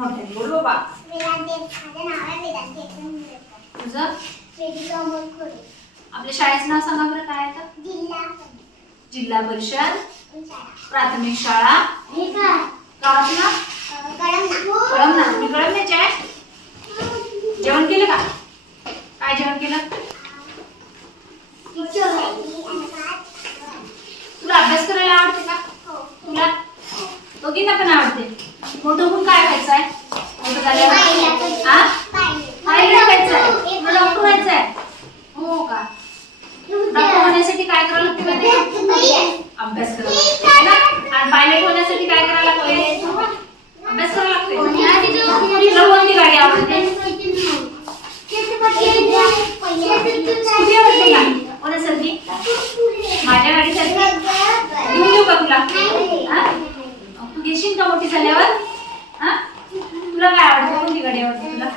मोठ्याने बोल बाबा. तुझं? आपल्या शाळेचं नाव सांगा बरं काय आहे तर? जिल्हा परिषद. प्राथमिक शाळा. गावाचं नाव? कळमना. कळमना. तुम्ही कळमण्याचे आहे? जेवण केलं का? काय जेवण केलं. तुला अभ्यास करायला आवडते का? हो. तुला? दोघींना पण आवडते. मोठं होऊन काय व्हायचं आहे? मोठं झाल्यावर? हा पायलट व्हायचं आहे? तुला डॉक्टर व्हायचं आहे. हो का? डॉक्टर होण्यासाठी काय करावं लागते माहिती? अभ्यास करावा लागतो है ना? आणि पायलट होण्यासाठी काय करावं लागते अभ्यास करावा लागते तुला कोणती गाडी आवडते कोणासाठी माझ्या गाडीसाठी घेऊन देऊ का तुला? तू घेशील का मोठी झाल्यावर? तुला काय आवडते? कोणती गाडी आवडते तुला?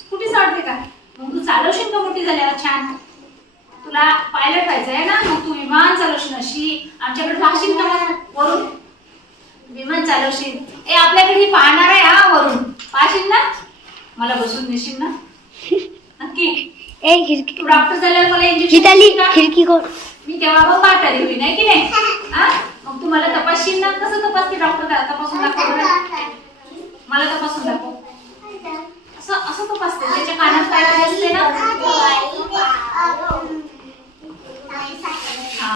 स्कूटीच आवडते का? मग तू चालवशील का मोठी झाल्यावर छान? तुला पायलट व्हायचं आहे ना मग तू विमान चालवशील अशी. आमच्याकडे पाहशील का? वरून? विमान चालवशील. ए आपल्याकडे पाहणार आहे हा वरून. पाहशील ना? मला बसून देशील ना? नक्की. ए खिडकी. तू डॉक्टर झाल्यावर मला इंजेक्शन? खिडकी कोण मी तेव्हा मग म्हातारी होईल नाही की नाही? हा? मग तू मला तपासशील ना? कसं तपासते डॉक्टर तिच्या कानात काय असते ना?